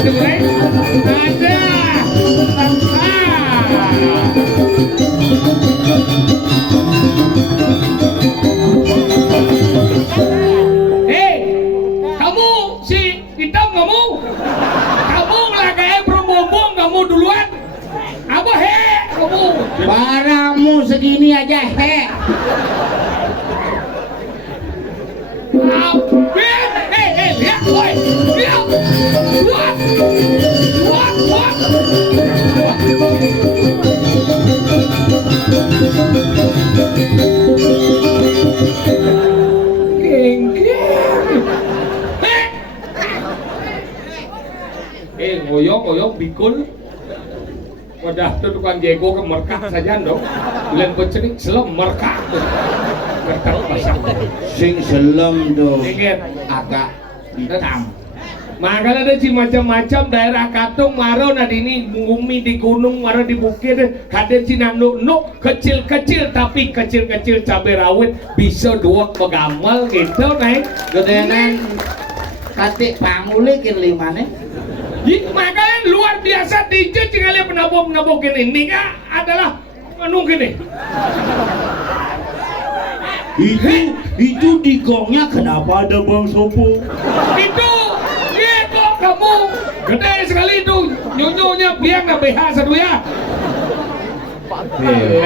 digoreng. Ada. Hei, kamu si hitam kamu lah kayak berbombong kamu duluan. Apa kamu? Barangmu segini aja Lihat, woi, lihat, buat. Ngoyong bikul. Wadah tuh tukang jago ke merkah saja dong. Bulan pecenik selem merkah. Bertaruh pasang. Sing selem tuh Ingat. agak hitam. Makanya ada sih macam-macam daerah Katung maro nadini ngumi di gunung maro di bukit ada cina nuk kecil-kecil tapi kecil-kecil cabai rawit bisa dua pegamal gitu naik Gedenan katik pangulikin limane. Makanya luar biasa DJ cinggalnya penabung-penabungin ini kan adalah anu gini. Itu di gongnya kenapa ada Bang Sopo? Itu kok kamu gede sekali itu nyonyonya biang na BH satu ya.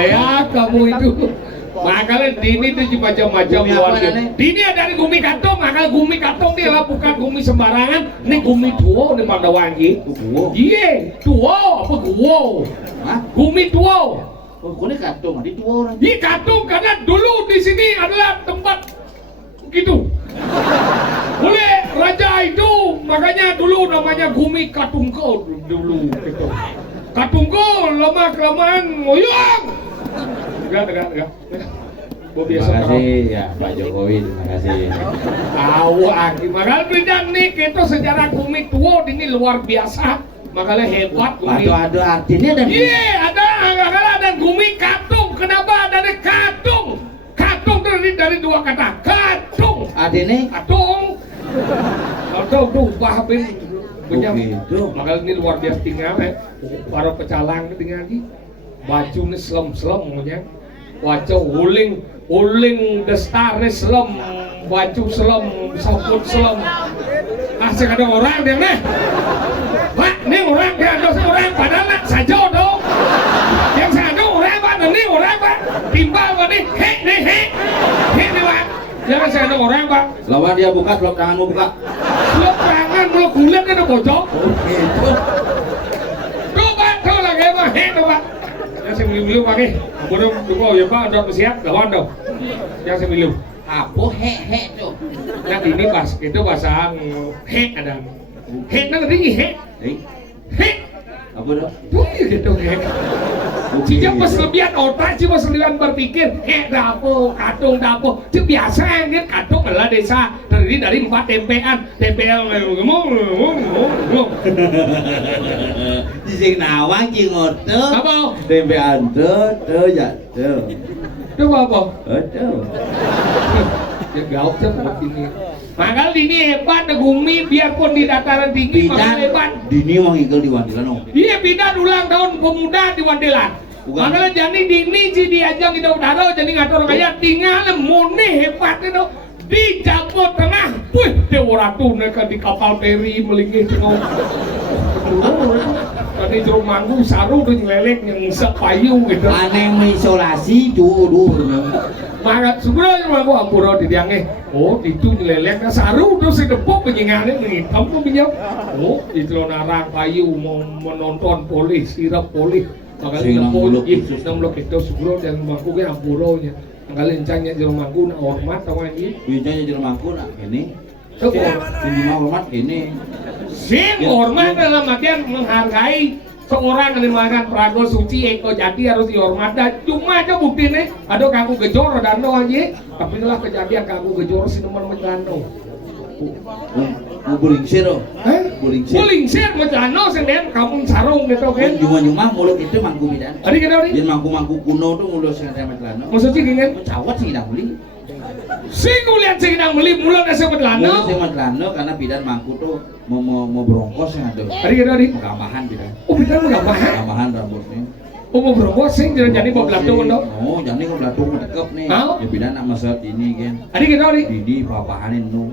Ya kamu itu. Makanya Dini itu macam-macam luar biasa. Dini ada dari gumi katong, makanya gumi katong dia lah bukan gumi sembarangan. Ini gumi tua nih Pandawangi. Iya, tua apa gua? Gumi tua. Oh, ini katung, di tua orang. Iya katung karena dulu di sini adalah tempat gitu. Boleh raja itu makanya dulu namanya gumi Katungko dulu gitu. Katungko lama kelamaan ngoyong. Enggak. Terima kasih ya Pak Jokowi, terima kasih. Awak, makanya bidang nih kita sejarah gumi tua ini luar biasa. Makanya hebat gumi. Ada artinya ada. Iya, ada gumi katung. Kenapa ada katung? Katung terdiri dari dua kata. Katung. Artinya Katung. Katung tuh pahamin. begitu. Makanya ini luar biasa tinggal ya. Para pecalang tinggal di baju ini selem punya. Wajah uling destare selem, baju selem, sabut selem. Asik ada orang dia nih. Pak, ini orang dia ada orang padahal nak saja dong. Yang satu orang pak, ini orang pak. Timbal pak nih, hek nih pak. Jangan saya ada orang pak. Lawan dia buka, selop tanganmu buka. Selop tangan, selop kulit kan ada bocor. Begitu. Tuh pak, tuh lagi pak, hek tuh pak. Yang saya beli pakai, belum juga ya pak, udah siap, lawan dong. Yang saya beli. Apa hek tuh? Yang ini pas, itu bahasa hek ada. Hek nanti hek. Hek. Apa dong? Tuh gitu hek. Jika pas lebihan otak, jika pas lebihan berpikir, dapur, katung dapur. Itu biasa kan, katung adalah desa terdiri dari 4 tempean. Tempean ngomong. Di sing nawang ki ngoto. Apa? Tempean tuh ya tuh. Itu apa? Tuh. Ya gauk seperti ini. Makanya ini hebat, gumi biarpun di dataran tinggi, makanya hebat. Dini wong ikut di Wandilan. Iya, bidan ulang tahun pemuda di Wandilan. Makanya jadi Dini si diajang kita utara, jadi ngatur kayak tinggal murni hebat itu di Jawa Tengah. Wih, Dewa Ratu mereka di kapal feri melingkih tengok. Tadi jeruk manggu saru tuh nyelelek yang sepayu gitu. Aneh mengisolasi dulu. Maka sebenarnya manggu ampura di diangnya. Oh, itu nyelelek na saru tuh sedepok penyingannya ngitam tuh pinjam. Oh, itu narang payu mau menonton polis, sirap polis. Makanya pun Yesus nama kita segera dan manggu ke ampuronya. Kali encangnya jeruk manggu na hormat sama ini. Bincangnya jeruk manggu nak ini. Ini mau hormat ini. Sing hormat dalam artian menghargai seorang yang dimakan prago suci Eko Jati harus dihormat. Dan cuma aja buktinya ada kaku gejor dan no aja. Tapi itulah kejadian kaku gejor si teman mencano. Bulingsir oh. Bulingsir mencano sendiri kampung sarung gitu kan. Nyuma mulut itu mangku bidan. Adi kenapa nih? Dia mangku kuno tuh mulut sing ada mencano. Maksudnya gini? Cawat sih dah beli. Sing kulihat sing nang beli mulut asa medlano. Sing medlano karena bidan mangku tuh mau berongkos yang ada. Tadi kita di Gambahan bidan. oh bidan mau gambahan. Gambahan rambutnya. Oh mau berongkos sing jadi mau belado ndo. Oh, jadi kok belado dekep nih. Ya bidan nak masak ini kan. Tadi kita di Didi papahanin nu.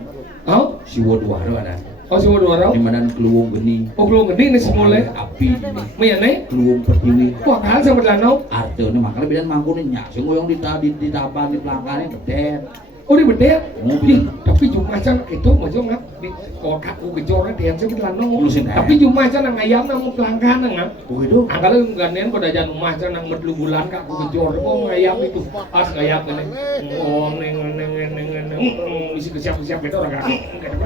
oh Siwo duaro ada. oh semua dua Di orang. mana keluung geni. Oh belum gede nih semula. Api ini. Mayane Keluung pertiwi. wah hal sama belano. Artene makanya bidan mangku nih nyak sing ngoyong di taban di pelangkane gedet. Oh di bedek. Oh, Ih, tapi Jumacan itu macam ngap di kotak ku gejornya dia sih belano. Lu sing Tapi Jumacan nang ayam nang pelangkan ngap. Oh itu. Angkala gantian pada jan Jumacan nang medlu bulan kak ku gejor. Oh ngayam itu pas ngayam ini. Oh neng misi kesiap-kesiap itu orang kak.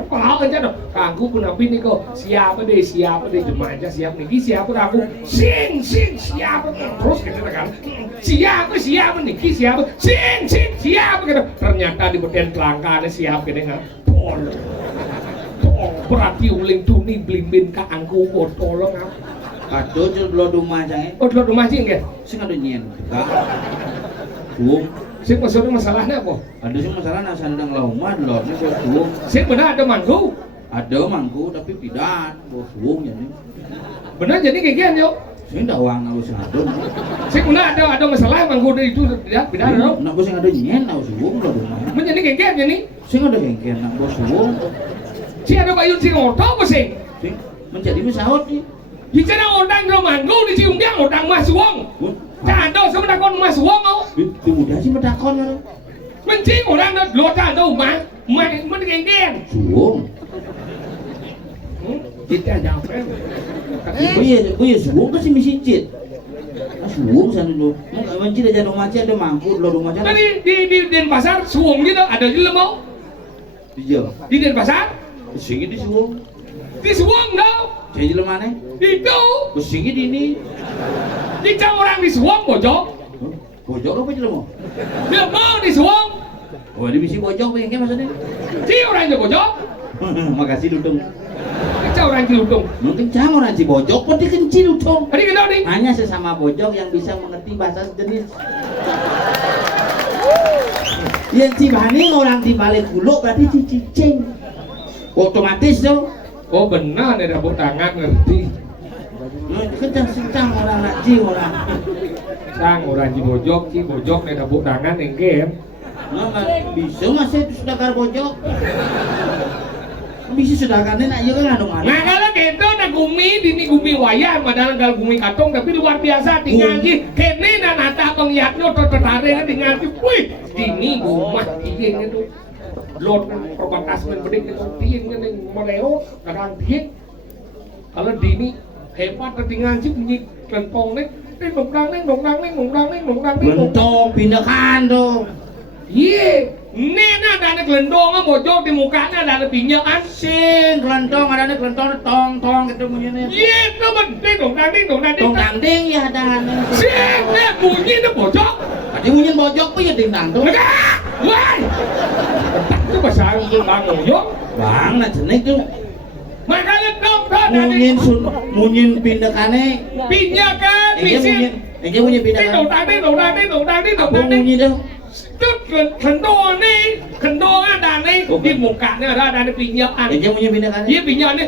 Kalau aja dong. Kangku pun nabi nih kok siapa deh Jumacan siap nih siapa aku sing siapa terus gitu kan. Siapa nih siapa sing siapa gitu. Ternyata di beden kelangkaannya siap gini nggak pol berarti uling tuni blimbin ka angku tolong apa Aduh, jual lo rumah jangan. oh dulu rumah sih enggak Sing ada nyen. Tuung. sih maksudnya masalahnya apa Ada sih masalah nasa nang lauma lor nih buat tuung. sih benar ada manggu Ada mangku tapi tidak buat tuung ya nih. benar jadi kayak gini yuk Sing dawang nalu sing adon. sih benar ada masalah manggu itu tidak benar dong Nak sing ada nyen nalu tuung lo rumah. menjadi kayak gini nih Sing ada kengken nak bos tuung. sih ada bayun sih ngotot apa sih Sing menjadi misaut nih. bicara odang lo manggu di cium dia odang mas wong cando sama dakon mas wong oh Itu mudah sih medakon kan. mencing orang lo cando mas main kayak gini Tuung. kita jawab Oh iya suung kan sih misi cit. Suung sana dulu. Mencit aja rumah ada mangku lo rumah sana. Tadi di Denpasar suung gitu ada di lemau Iya. di Denpasar Sing di suung. di suung dong Saya jelema mana? itu Sing di ini. di orang di suung bojok Bojok apa jelema? di lemau di suung Oh, di misi bojok pengen maksudnya. di orang di bojok Makasih Ludung. di orang di ludung Mungkin jangan orang bojok, pasti kencil Ludung. tadi kita nih Hanya sesama bojok yang bisa mengerti bahasa jenis. Yang cibani orang di balik guluk berarti cicing. Otomatis tuh. oh benar ada tepuk tangan ngerti Kencang orang nak orang. sang orang di bojok ada tepuk tangan yang game Bisa masih sedekar bojok. Bisa sedakarnya nak juga nggak dong nah kalau gitu ada gumi wayang padahal kalau gumi katong tapi luar biasa tinggal di kene dan nata pengiatnya tertarik dengan wih ini rumah iya itu lot perbatasan bedik itu tiang ini meleo kadang tiang kalau dini hebat tertinggal sih bunyi kelentong nih Bentuk pindahan tuh. iya nena ada kelentong bojok di mukanya ada pinjaan Sing kelentong ada nih kelentong tong gitu bunyinya. iya itu bener Tong dangding ya ada. sih bunyi itu bojok Tadi bunyi bojok pun ya ding tuh. enggak wah itu bahasa bangun yuk Bang, nah jenik tuh. makanya dong Munyin pindahane. pinjakan misi Ini bunyi pindahan. Apa bunyi tuh? kendor ada nih di mukanya ada pinjakan Ini bunyi pindahane. iya pinjakannya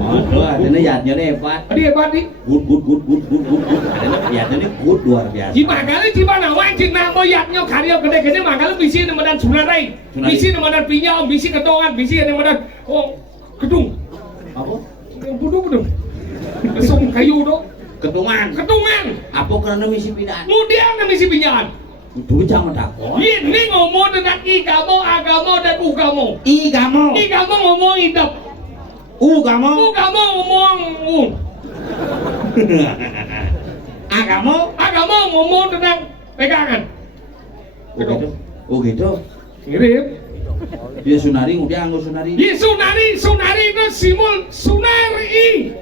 Aduh, adanya yadnya hebat. dia hebat nih Good. Adanya yadnya nih good luar biasa. Gimana wae cina moyatnya karya gede-gede makanya bisi nemenan sunarai bisi nemenan pinjau bisi ketongan bisi nemenan gedung Apa? budung kesung kayu do Ketungan. Apa karena misi pindahan? kemudian misi pinjakan Itu jangan takut. ini ngomong tentang agama dan ugamo Igamo ngomong hidup ugamo ngomong agama ngomong tentang pegangan Oh gitu. ngirim Dia sunari, udah anggo sunari. iya sunari itu simul sunari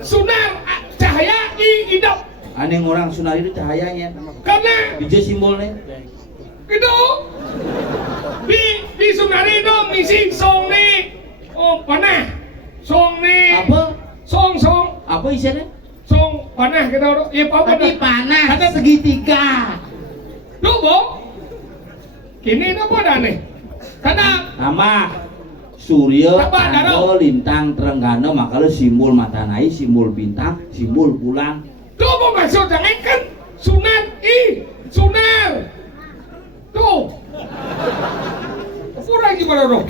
sunar cahaya hidup Aneh orang sunari itu cahayanya. karena Bija simbolnya. itu di sunari itu misi song nih panah song nih Apa? song Apa isinya? song panah kita udah ya apa Tapi panah segitiga. Tuh, Bu. Kini napa dane? Karena Nama Surya, Apa, Daro? Candra, Lintang, Trenggana, makanya simbol Matanai, simbol bintang, simbol bulan. tuh Bu maksud jangan kan sunat sunar. Tuh. Kurang gimana dong?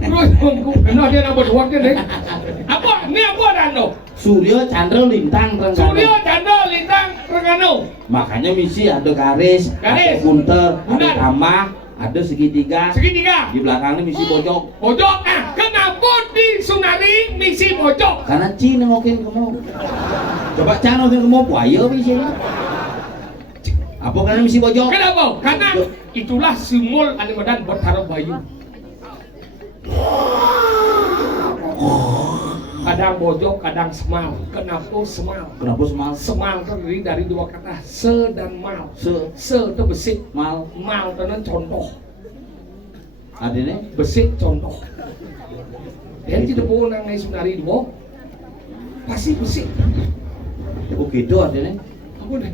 Terus benar dia nambah dua deh. Apa? Ini apa Dano? Surya, Candra, Lintang, Trenggana. Surya, Candra, Lintang, Renggano. Makanya misi ada garis, ada bunter, ada Benar. tambah, ada segitiga. Segitiga. Di belakangnya misi pojok. Pojok. Kenapa di Sunari misi pojok? Karena Cina ngokin kamu. Coba Cina ngokin kamu, buaya misinya. Apa karena misi pojok? Kenapa? Karena itulah simbol Alimadan buat taruh bayu. Kadang bojok, kadang semal. Kenapa semal? Kenapa semal? Semal terdiri dari dua kata se dan mal. Se, Itu besi, mal, mal itu contoh. adanya? Besi contoh. Dan tidak boleh nang Sunari dua. Pasti besi. Oh gitu adanya? Apa deh?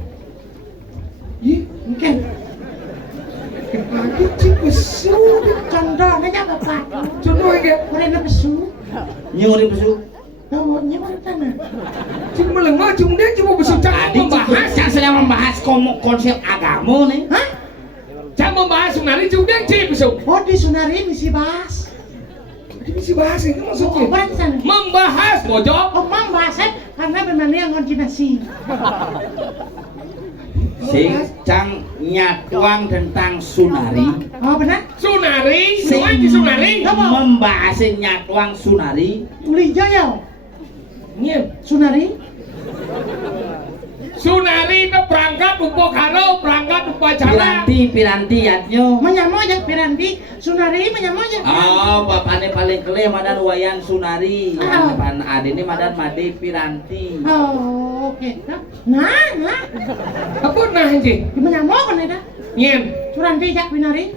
Ih, mungkin. Lagi cik besu Contohnya Bapak. contoh ya. Mereka besu. Nyuri pesu. Tahu nyaman tanah. Cik melengah, cuma dia cuma besu cak membahas. Yang sedang membahas konsep agama nih. Hah? Cak membahas Sunari cuma dia cik besu. Oh di Sunari misi bahas. Ini mesti bahas itu Oh maksudnya. berarti sana. Membahas bojok. Oh mang bahasa karena benarnya yang koordinasi. Sing cang nyatuang tentang Sunari. Oh benar? Sunari, Sing semua di Sunari. membahas nyatuang Sunari. Uli Jaya. Iya. Sunari. Sunari itu berangkat upo karo, berangkat upacara. Piranti yatnyo. Menyamoja Piranti. Sunari menyamoja. Oh, bapaknya paling kele madan wayan Sunari. Ah. Pan adene madan made piranti. Oh oke. Nah. Apa nah cik? Di menyamo kan ada. Iya. Suranti jak Pinari.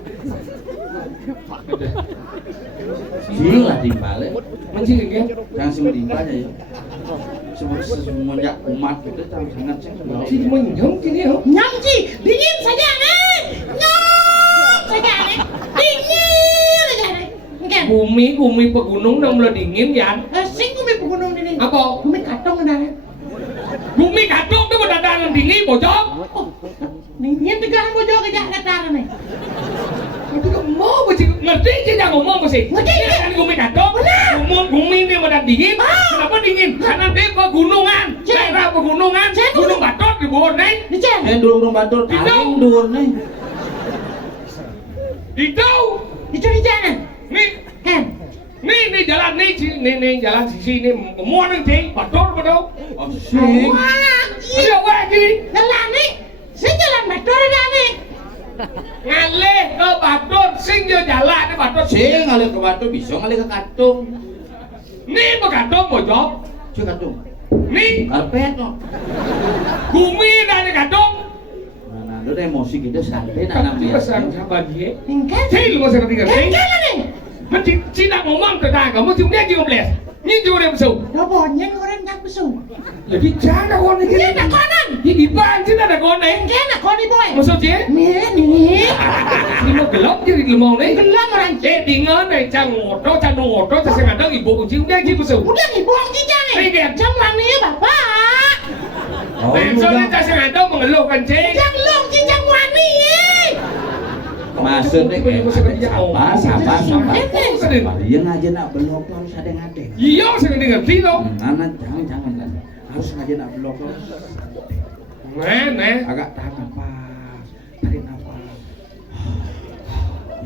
Sing lah timbale. Mencik ya. Jangan sing timbal ya. Semenjak umat itu sangat sangat Cik menyong cini ya. Nyamci dingin saja nih. Nyam saja nih. Dingin saja nih. Mungkin. Bumi pegunung nang mulai dingin ya. Sing bumi pegunung ini. Apa? Bumi katong ada. Bumi katung itu berdatangan dingin bojok. Oh, dingin tegahan bojo kejak datar nih. Itu kan mau mesti ngerti sih jangan ngomong mesti. Ngerti. Kan bumi katung. Bumi ini badan dingin. Kenapa dingin? Karena dia pegunungan. Daerah pegunungan. Gunung Batur di bawah nih. Dicen. Dur batur taring dur nih. Di tahu. Dicen dicen. Nih. Kan. Nih jalan nih jalan sisi ini mau nanti Batur betul. Oh sing. Wah, Ada iya. wah gini. Jalan nih. Sing jalan betul ada nih. Ngalih ke Batur sing dia jalan di Batur. Sing ngalih ke batu bisa ngalih ke katung. Nih begadong bojok. Sing katung. Nih Karpet no. bumi dari gadong. Nah, ada emosi kita santai nanam Tapi ya. pesan sahabat dia. Ingkat. Cil masih ketika Kan cil. nih. Mesti Cina ngomong ke tangga, mesti dia juga beles. Ini juga dia besok. Dobonnya orang tak besu. Lebih cara kau ni. Dia nak konan. Di iban Cina ada kau ni. Kan nak koni boy. Maksud dia? Nih. Ini mau gelap jadi lemau ni. Gelang orang. Dingan ni cang ngoto, cang sengadang ibu kucing dia gitu besok. Udah nih buang cicang nih. Ringgit. Jam wani bapak. Oh, Besok ni cang sengadang mengeluhkan cing. Jam long cicang wani. maksudnya kayak sabar. Dia ngajak nak belok harus ada ngade. Iya, saya ngerti tau. Anak jangan kan. Harus ngajak nak belok harus Nah. agak tahan nafas, tarik nafas.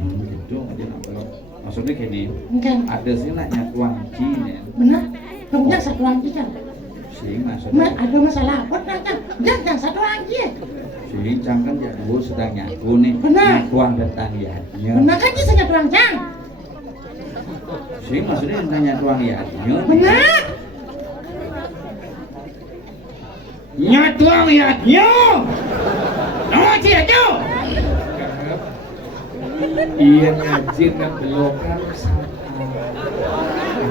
Gitu ngajak nak belok. Maksudnya gini, Kan. ada sih nak nyatuan Cina. Benar. Kamu satu lagi kan. Sing maksudnya. Ada masalah apa kan? Jangan satu lagi. Sing jangan ya dulu sedang nyatu nih. Benar. Nyatuan tentang yatnya. Benar kan sih satu orang cang. Sing maksudnya tentang nyatuan yatnya. Benar. Nyatuan yatnya. Nama ciatnya. Iya ngaji nak belokan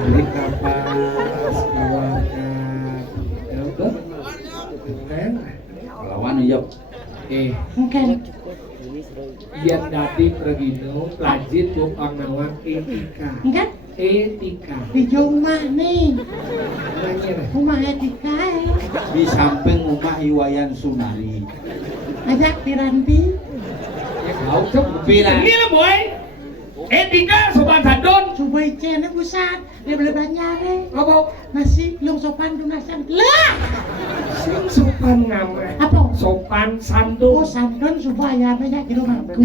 tarik nafas keluarkan apa hijau. Mungkin. Biar dadi pregino rajin bukan nawang etika. Enggak? Etika. Di rumah nih. Nanya Rumah etika ya. Di samping rumah Iwayan Sunari. Ajak Piranti. ya kau tuh Piran. ini lah boy. Etika sopan sadon. Coba icenya pusat. Dia boleh banyak Apa? nasi belum sopan dunasan. Lah. Sing sopan ngamet. Apa? Sopan Oh santun. sandon supaya banyak di rumahku.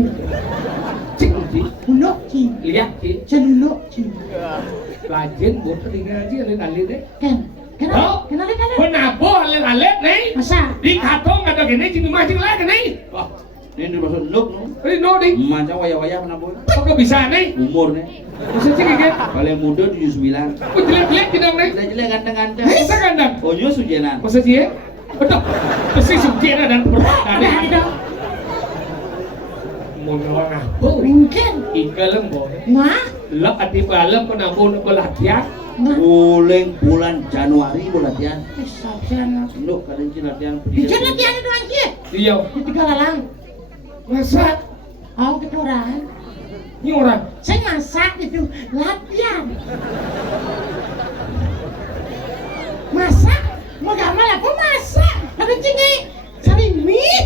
Cing di. Ulok ci. Lihat sih. Celuluk ci. Rajin buat tinggal aja alin-alin deh. Ken. Oh. Kenal. Penabo alin-alin nih. Masa? Di katong ada gini cing macing lagi nih. Wah, ini dimaksud look no. Ini no di. Macam waya-waya kenapa? Kok bisa nih? Umur nih. Bisa cing gitu. Paling muda 79. Kok jelek-jelek tidak nih? Jelek ganteng-ganteng. Bisa kandang. Oh, nyo sujenan. Masa sih ya? Betul. Pasti subjeknya dan berat. Ada dong. Mau ngawang apa? Mungkin. Ika lembo. Nah. Lek ati balam penabun pelatihan. Nah. Bulan bulan Januari latihan. Sarjana. Look, kalian sih latihan. Dijun latihan itu aja. Iya. Di tiga lalang. Masak. Oh keturang. Ini orang. Saya masak itu latihan. Masak? Mau gak malah aku masak. Ada cini. Cari mie.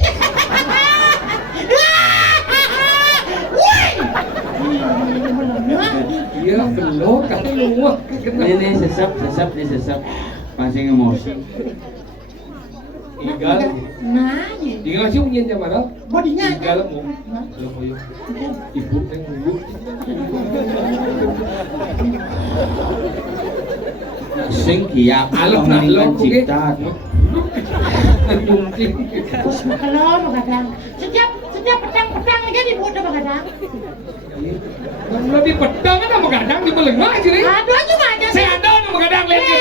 Woi. Iya belum kan lu. Ini sesep pasang emosi. Igal. Nah, ya. Tinggal sih punya jam mana? Bodinya. Igal mau. Belum mau. Ibu yang dulu. Sing kiak Alok mengenai nak cipta. Mungkin. Terus makelon kadang. Setiap petang-petang lagi dibuat apa kadang? Lebih pedang kan sama kadang di belengah aja nih. Ada juga ada. Saya ada sama kadang lihat ke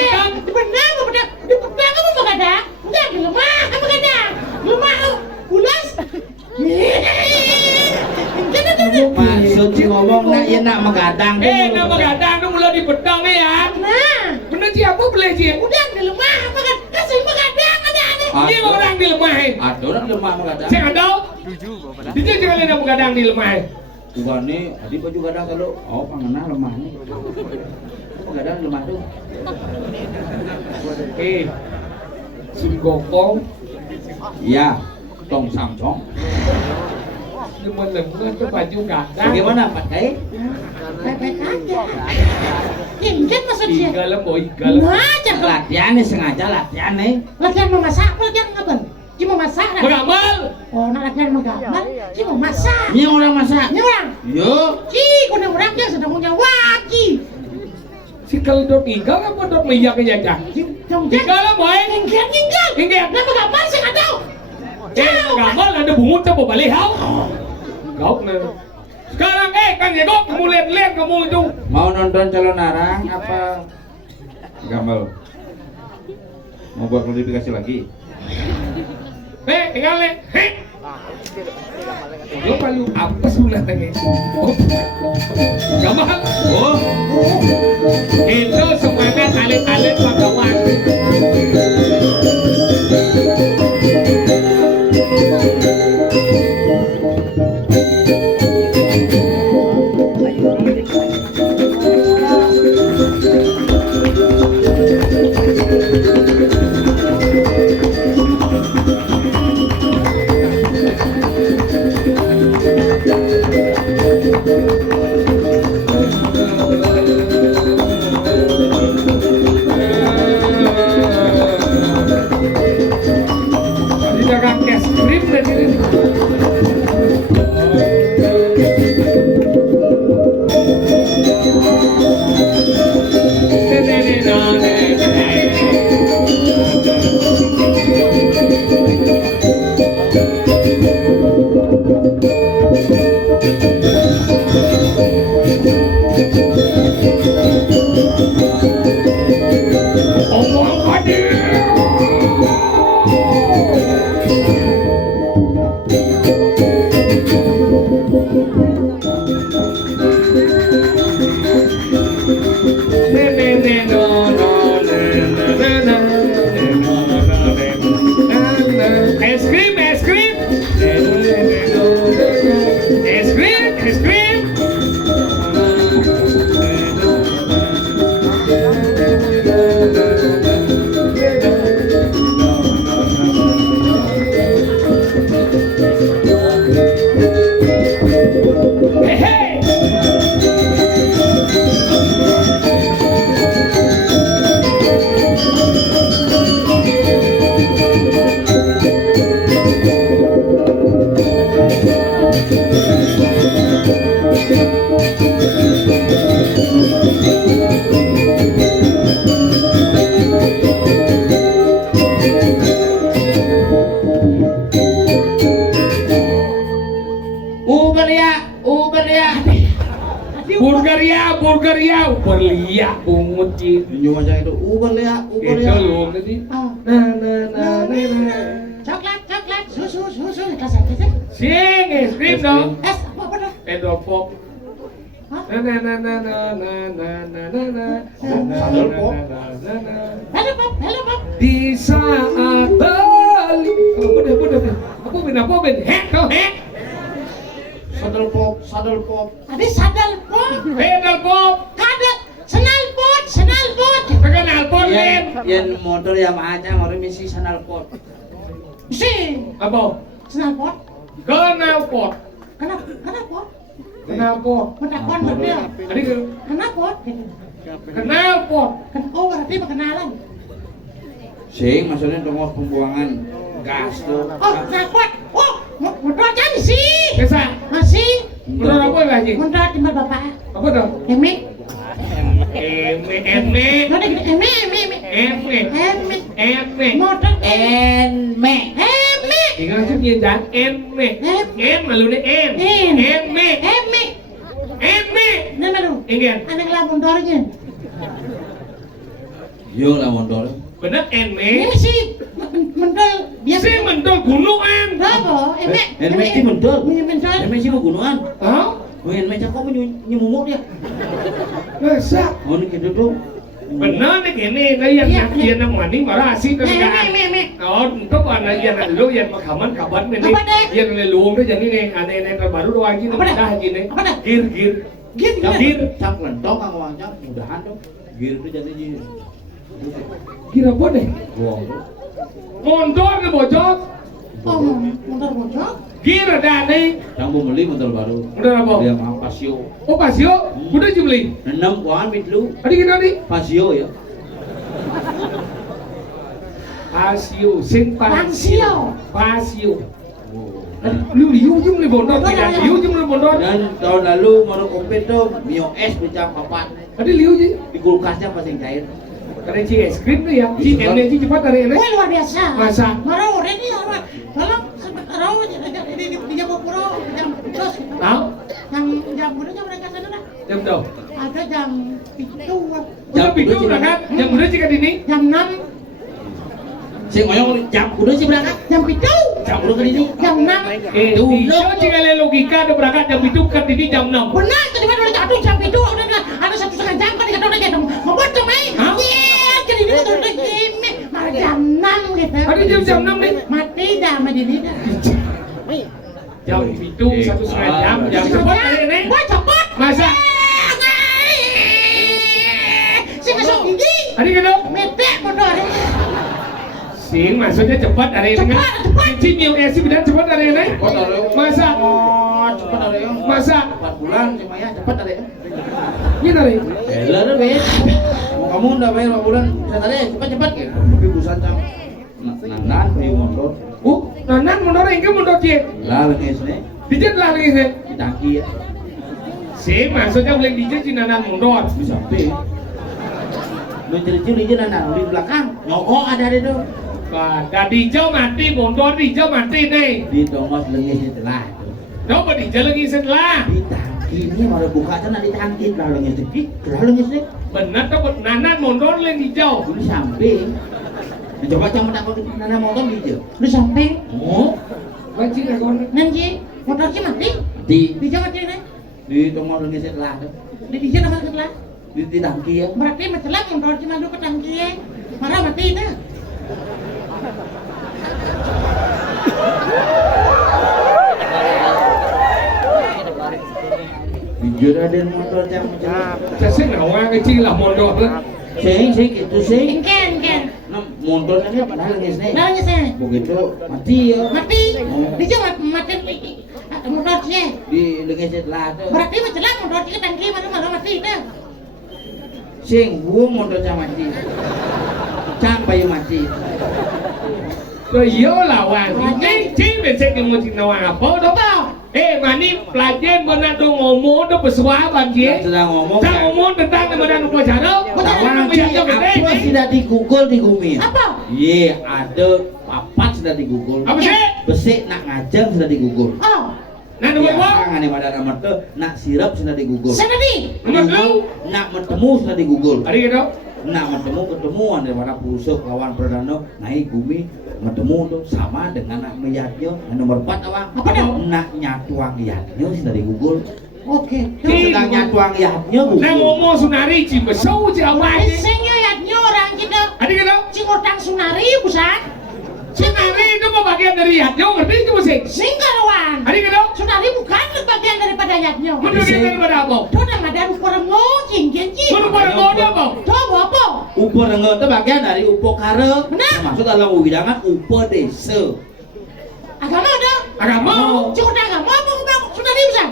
pedang. Di pedang kamu mau kadang? Enggak di lemah kamu kadang. Lemah ulas. Maksud si ngomong nak ya nak megadang. Nama kadang tuh mulai di pedang nih ya. Nah, Bener siapa beli sih? udah di lemah apa kan? Kasih kadang ada nih. Dia orang di lemah. Ada orang lemah megadang. Saya ada. Dia jangan ada kadang di lemah. Bukan nih, tadi baju gadang kalau oh pangenah lemah nih. Gadang lemah tuh. Sun Gokong. Ya, tong samcong. Cuma lemah tuh baju kadang. Bagaimana pakai? Baik-baik aja. Mungkin maksudnya. Igal boy, igal. Nah, jangan Latihan nih sengaja latihan nih. latihan memasak, latihan ngapain? Cuma masak. Mengamal. Oh, nak latihan menggambar, cuma masak. Ini orang masak. Ini orang. Yo. Ci, kuna orang yang sedang punya waki. Si kalau dot igal apa dot meyak aja? Jom Igal boy. Inggian. Inggian. Nah, menggambar saya nggak tahu. Mengamal ada bungut apa balik hau? Kau nih. Sekarang kan ya kok kamu lihat kamu itu. Mau nonton calon arang apa? Gamal. Mau buat klarifikasi lagi? Tinggal nih. Lo palu apa sebenarnya? Oh, gamal. Oh, Itu semuanya alit-alit pagawan. Bulgaria, berlia bungut gitu. Nyu macam itu, Uber ya. Itu lu nanti. Coklat, susu, kasar. Sing, es krim dong. Apa dah? Endopop. Hah? Hello, Pop. Di saat balik. Apa ben? Hek kau hek. Sadel pop. Ada sadal Pop. Pedal pop. Ada senal pot. Kenal pot len. Yang motor Yamaha aja orang misi sanal pop. Si, Apa? senal pot. Kenal pot. Kenapa? Kenal pot. Menakon betul. Tadi ke Kenapa? kenal pot. Oh, berarti perkenalan. Sing maksudnya tengok pembuangan gas tuh. Oh, kenapa? Oh, motor jadi sih. Kesa. Masih. Menurut apa lagi? Motor timbal bapak. Apa dong? Eme. Mana gini? Eme. Motor Enme. Eme. Tinggal aja nyedan en malu deh en. Nama lu? Ingin. Anak lah motornya. Yo lah motor. Bener en Ini sih mental biasa. Si mentul gunung en. Berapa? Eme. Enme sih mental. Mental. Enme sih mau gunungan. Hah? Enme cakap nyemumuk dia. Masa? Oh ini gitu tuh. Bener nih gini, nah yang namanya marah sih kan Eme. oh untuk anak yang lu yang makaman kapan nih Apa deh? yang leluhung tuh jadi nih aneh terbaru doang gitu Apa deh? dah gini Apa deh? gir Gir. Cak lentong kang wancang mudahan tuh. Gir itu jadi gir apa deh gong. mondor nih bocor Oh, motor bocor. gir ada nih Yang mau beli motor baru. udah apa Dia mah Pasio. oh pasio udah jubli 6 kuan mitlu. tadi gini nih Pasio ya. pasio sing Pasio. pasio Oh. lu liu jum nih mondor tidak liu jum nih mondor Dan tahun lalu mau kompet tuh Mio S pecah papat. tadi liu sih Di kulkasnya pasang cair. karena ci es krim tuh ya ci energi cepat dari ini Wah, luar biasa. Masa? Marah ini orang. Kalau sebentar di jam puro jam terus gitu. tahu Jam berapa mereka sana dah? jam dong Ada jam 7. jam itu berangkat jam udah jika dini Jam 6. Sing ngoyong jam udah sih berangkat. Jam 7. Jam udah ke ini. Jam 6. Itu jika ada logika ada berangkat jam itu kan dini jam 6 Benar, tadi mana udah jatuh jam 7 udah ada 1,5 jam kan dikatakan udah jatuh. Mau buat tuh mai. Hah? Iya, jadi ini tuh udah gini. Malah jam 6 gitu. Tadi jam 6 nih Mati dah sama jadi dah. jam itu 1,5 jam jam cepat hari ini Wah, cepat. masa Si masuk gigi. hari kan dong Metek motor. sing maksudnya cepat hari ini kan Cepat. si Mio Esi bilang cepat hari ini Cepat ada ya. masa Cepat ada ya. masa 4 bulan cuma ya cepat ada ya. gitu hari Beler deh bet. Mau kamu udah bayar 4 bulan bisa tadi cepat ya. Tapi busan cang. Nanan beli motor. nanan mundur enggak mundur cie Lah lenges nih. dijat lah lagi sih Di tangki ya. si maksudnya boleh dijat si nanan mundur Bisa pe. Lu ciri-ciri aja nanan di belakang. Nyokok ada deh tuh. dah dijau mati mundur dijau mati nih Di dongos lengesnya telah. coba dijau lagi setelah Di tangki ini mau buka sana di tangki lah lenges sedikit. Lah lenges nih. benar tuh nanan mundur lagi dijau Dulu sampai. Nah, coba cang menakut nanan motor gitu. Lu sampai Oh. bacing aku nanti motor si mati. Di Di Jawa Timur. di dongos lengesnya telah tuh. Di Jawa nama setelah. Di tangki ya. Berarti masalah motor si mandu ke tangki ya. Marah mati itu. Jujur ada motor cang macam. saya ngawang kecil lah mundur lah Sing gitu sing. Ken. Nah, motornya kan padahal lenges nih. Nanya saya. Begitu mati ya. Mati. Di Jawa mati motor si. Di lengesnya telah tuh. Berarti masalah motor si ke tangki mana mati itu. Sing buang motor cang mati. Cang bayu mati. rồi yếu là hoàng thì chính về sẽ cái một chuyện nào à bố đó Tahu? Mani pelajar menado ngomong tu pesua banjir. Sedang ngomong. Sedang ngomong tentang menado upacara. Tawang apa sudah di Google di Gumi? Apa? Iya, ada papat sudah di Google. Apa sih? Besik nak ngajeng sudah di Google. Oh, Nah, nombor dua. Ngane pada nomor tu nak sirap sudah di Google. sana di. Nomor dua. Nak bertemu sudah di Google. Ada gitu. Nak bertemu ketemuan daripada pusuk lawan perdana naik Gumi bertemu tu sama dengan nak melihatnya. Nomor 4 apa? Apa dah? Nak nyatuang lihatnya sudah di Google. Oke. Sedang nyatuang lihatnya Nah, Google. ngomong sunari cuma sau je awak ni. Sengnya yatnya orang kita. Ada gitu. Cingotang sunari busan. Sunari itu mau bagian dari yatnya, ngerti cuma sih. Singkarawan. Ada gitu. Sunari bukan bagian daripada yatnya. Menurut daripada apa? Tuh nama ada rupa-rengo cincin. Menurut ngomong apa? Tuh apa? Upo rengo itu bagian dari upo kare. Benar. Termasuk dalam widangan upo desa. Agama ada. Agama. Cingotang agama apa sunari busan?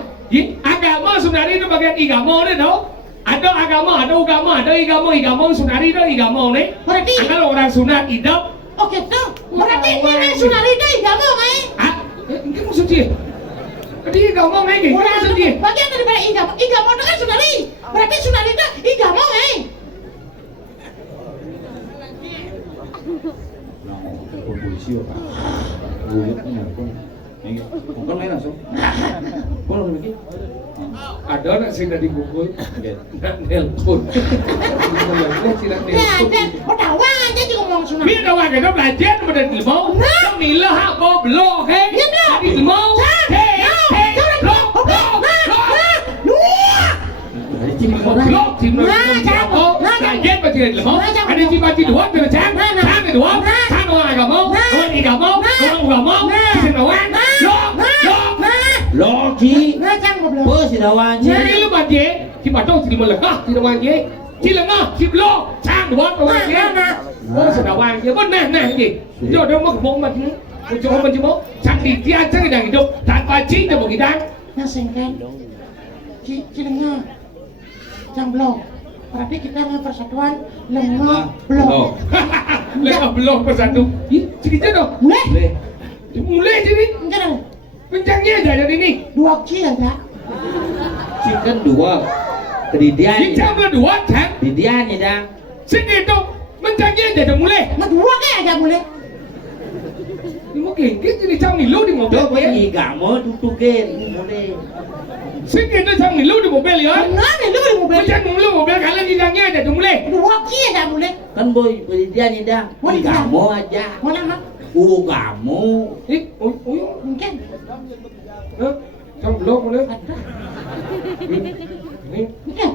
Agama sunari itu bagian igama ni tau. Ada agama, ada agama, ada igama sunari itu igama ni. Berarti. Kalau orang sunat hidup. Oke tuh. Berarti ini sunari itu agama mai. Ah, ini maksud dia. Tadi igama mai ke? Orang Maksud dia. bagian daripada igama. Igama itu kan sunari. Berarti sunari itu igama mai. Polisi apa? Bukan main langsung. Kau langsung begini. Ada nak sih dari Google. Nak nelpon. Nak sih nak Ya, nelpon. dan Ottawa aja juga ngomong sunari. Biết đâu ai cái đó là chết mà đừng mau. Nó mì lơ hạ bò lô thế. Biết đâu. Đi từ mau. Thế lô lô chim nó có là chết mà chỉ là mau. Anh đi chim ba chỉ đuổi từ sáng sáng thì đuổi sáng nó ai cả mau. Nó đi cả mau. Nó cả mau. Xin đâu ăn. Lô lô. Lo chi? Nah, jangan goblok. Bos sudah wanci. Jadi lu baje. Chim ba đâu chỉ một lần chỉ đâu ăn gì. Chỉ là ngó chim lô sáng đuổi đâu ăn gì. Oh, sudah wangi. Apa nah gì? Cho đâu mà mong mà chứ. Cho mà chứ mau. Chẳng đi dia chẳng đang hidup tanpa cinta begitu. Nah, sengkan. Cilenga. Jangan blok. Berarti kita nggak persatuan lemah blok. Lengah belum persatu. Ih, cerita dong. Mulai. Mulai jadi. Jangan. Kencangnya aja jadi ini. 2 kilo ada. Chicken dua. Kedidian. Cincang berdua kan? Kedidian ya dah. Sini dong. Kencangnya aja dah mulai. Mas 2 kayak aja mulai. Ini mungkin jadi cang nilu di mobil. Coba ini kamu tutukin mulai. Sini itu cang nilu di mobil ya. Benar nih, lu di mobil. Macam nilu mobil kalian cincangnya aja dah mulai. 2 kilo aja mulai. Kan boy kedidian ya dah. Kamu aja. Mana mak? Kamu. Ih, oh, Mungkin. Hah? Cang belum mulai. Ada. Ini Mungkin.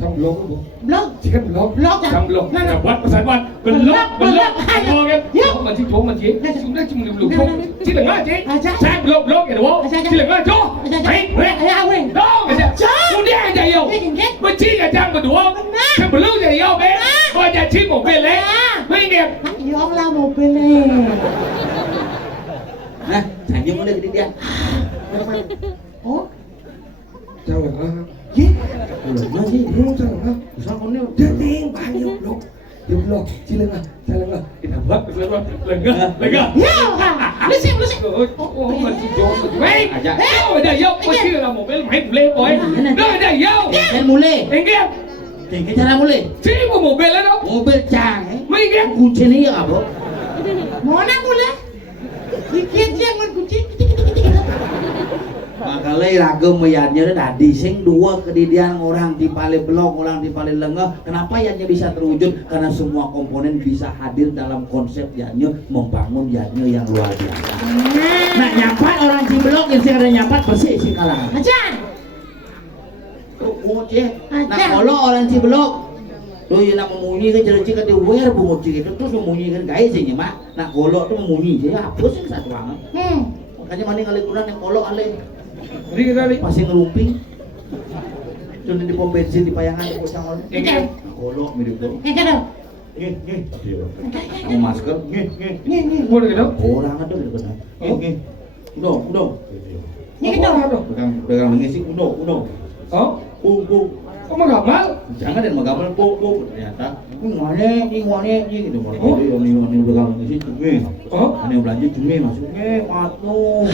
cang belum bu. Blok. Chicken belum. Belum, Cang. Cang belum. Nah, nah. Buat pesan buat. Belum. Belum. Belum kan? Yuk. Mà chỉ chỗ mà chỉ. Chúng ta chỉ một lục không. Chỉ là ngã chứ. Aja. Sang belum ya đúng không? Aja, aja. Chỉ là ngã chỗ. Aja, aja. Mày, mày. Aja, weh. Đó, aja. Cang. Không đi aja yêu. Mungkin kan? Mà chỉ là trang mà đúng không? Benar. Sang belum jadi yêu bé. Coi aja chỉ một bên lấy. Benar. Mấy nghiệp. Ayong lah mobilnya. Nah, saja mulai kedidian. Oh, Sao rồi hả? gì? Nó gì? Không sao rồi hả? Sao con nêu? Trên tiếng bao nhiêu lúc. Yêu lo, chỉ là ngã. Sao là ngã? Cái thằng vất, là ngã. Ya, lu sih. Trời ơi, mà chỉ chỗ mà mày. Aja. Đâu ở đây yêu. Mà chỉ là một bên mày lên rồi. Đâu ở đây yêu. Kan mulai. Anh kia. Tinggal cara mulai. Chỉ có một bên lên đâu. Mobil cang. Mấy kia. Kunci ni apa? Mana boleh? Dikit jangan kunci. Makalai ragam mayatnya itu tadi sing dua kedidian orang di Pale Blok, orang di Pale Lengah. Kenapa yatnya bisa terwujud? Karena semua komponen bisa hadir dalam konsep yatnya membangun yatnya yang luar biasa. Nah nyapat orang di Blok yang sing ada nyapat bersih sih kalangan. Aja. Oh cih, nah kalau orang di Blok tuh yang nak memunyi kan jadi kan diwer bungut itu terus memunyi kan gaya sih mak. Nah kalau tuh memunyi sih apa sih satu banget. Makanya mana kali kurang yang kolok ale. Đi ra đi. Masih ngerumping. Cuma di pom bensin di Payangan di Pocang. Ini. Kolok mirip tuh. Ada. Nih. Mau masker. Nih. Mua được đâu? Orang ada di depan. Nih. Udah. Ini kita. Pegang mengisi udah. Oh, Pung. kok mà gặp mal? Jangan dan magamal pung. Ternyata ini gitu. Ini pegang mengisi cumi. Oh, Aneh belanja cumi masuknya. Waduh.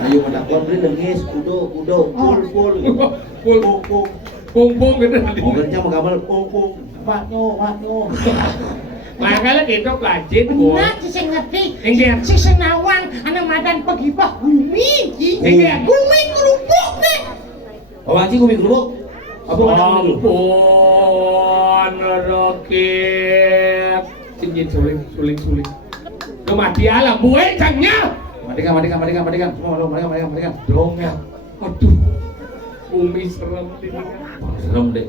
Ayo menakon beli dengis, kudo, pul. Pung gitu tadi. Mobilnya mau gambar pul. Matnyo. Makanya kita pelajit, boy. Benar sih ngerti. Engger. Si Senawang anak madan pagibah bumi. Engger. Bumi kerupuk deh. Oh, anjing gumi kerupuk. Apa mana dulu? Ampun, roket. Cincin suling. Lu mati alam, buai cangnya. Matikan. Semua matikan. Dongeng. Aduh. Umi serem. Serem deh.